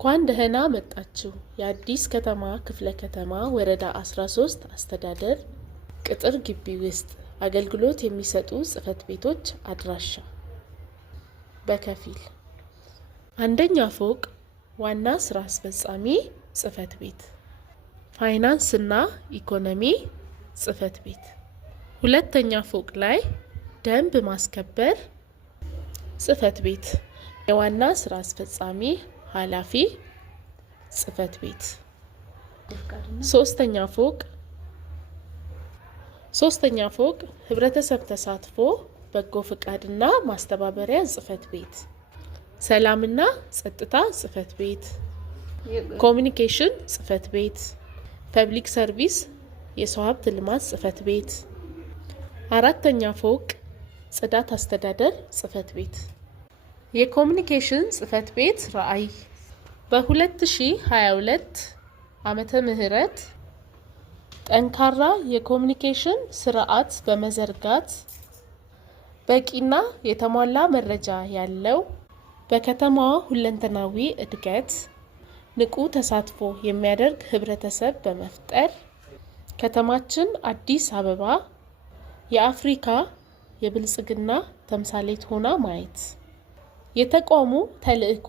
እንኳን ደህና መጣችሁ። የአዲስ ከተማ ክፍለ ከተማ ወረዳ 13 አስተዳደር ቅጥር ግቢ ውስጥ አገልግሎት የሚሰጡ ጽህፈት ቤቶች አድራሻ በከፊል አንደኛ ፎቅ ዋና ስራ አስፈጻሚ ጽህፈት ቤት፣ ፋይናንስ እና ኢኮኖሚ ጽህፈት ቤት። ሁለተኛ ፎቅ ላይ ደንብ ማስከበር ጽህፈት ቤት፣ የዋና ስራ አስፈጻሚ ኃላፊ ጽህፈት ቤት። ሶስተኛ ፎቅ ህብረተሰብ ተሳትፎ በጎ ፍቃድና ማስተባበሪያ ጽህፈት ቤት፣ ሰላምና ጸጥታ ጽህፈት ቤት፣ ኮሚኒኬሽን ጽህፈት ቤት፣ ፐብሊክ ሰርቪስ የሰው ሀብት ልማት ጽህፈት ቤት። አራተኛ ፎቅ ጽዳት አስተዳደር ጽህፈት ቤት። የኮሚኒኬሽን ጽህፈት ቤት ራዕይ በ2022 ዓመተ ምህረት ጠንካራ የኮሚኒኬሽን ስርዓት በመዘርጋት በቂና የተሟላ መረጃ ያለው በከተማዋ ሁለንተናዊ እድገት ንቁ ተሳትፎ የሚያደርግ ህብረተሰብ በመፍጠር ከተማችን አዲስ አበባ የአፍሪካ የብልጽግና ተምሳሌት ሆና ማየት። የተቋሙ ተልዕኮ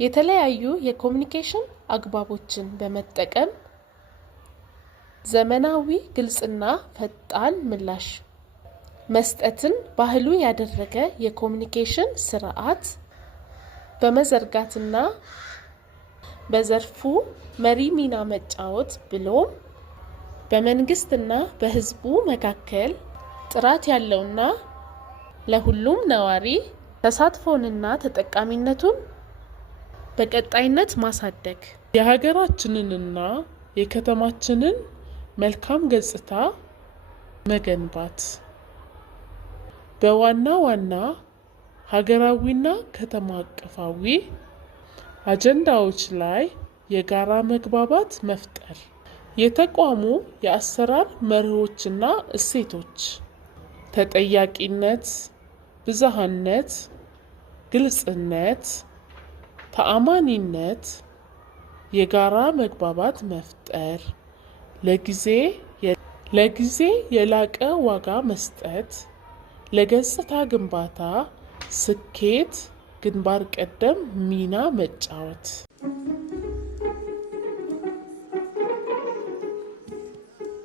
የተለያዩ የኮሚኒኬሽን አግባቦችን በመጠቀም ዘመናዊ፣ ግልጽና ፈጣን ምላሽ መስጠትን ባህሉ ያደረገ የኮሚኒኬሽን ስርዓት በመዘርጋትና በዘርፉ መሪ ሚና መጫወት ብሎም በመንግስትና በህዝቡ መካከል ጥራት ያለውና ለሁሉም ነዋሪ ተሳትፎንና ተጠቃሚነቱን በቀጣይነት ማሳደግ፣ የሀገራችንንና የከተማችንን መልካም ገጽታ መገንባት፣ በዋና ዋና ሀገራዊና ከተማ አቀፋዊ አጀንዳዎች ላይ የጋራ መግባባት መፍጠር፣ የተቋሙ የአሰራር መርሆችና እሴቶች ተጠያቂነት፣ ብዝሃነት፣ ግልጽነት፣ ተአማኒነት፣ የጋራ መግባባት መፍጠር፣ ለጊዜ የላቀ ዋጋ መስጠት፣ ለገጽታ ግንባታ ስኬት ግንባር ቀደም ሚና መጫወት።